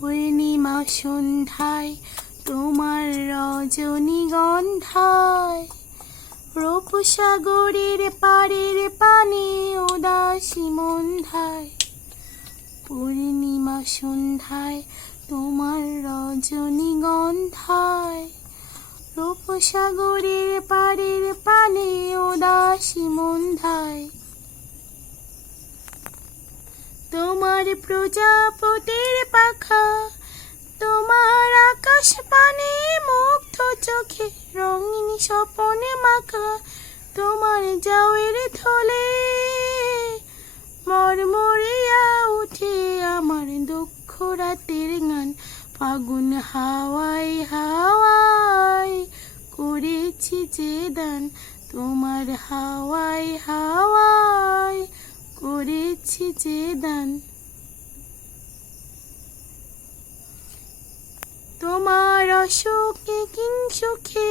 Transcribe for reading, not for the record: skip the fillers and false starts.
পূর্ণিমা সন্ধ্যায় তোমার রজনীগন্ধায় রূপসাগরের পাড়ের পানে উদাসী মন্ধায়। পূর্ণিমা সন্ধ্যায় তোমার রজনীগন্ধায় রূপসাগরের পাড়ের পানে উদাসী মন্ধায়। তোমার প্রজাপতির পাখা, তোমার আকাশ পানে মুগ্ধ চোখে রঙিন স্বপনে মাখা, তোমার জাওয়ের থলে মরমরিয়া উঠে আমার দুঃখ রাতের গান। ফাগুন হাওয়ায় হাওয়ায় করেছি যে দান, তোমার হাওয়ায় হাওয়ায় করেছি যে দান। তোমার অসুখে কিংসুখে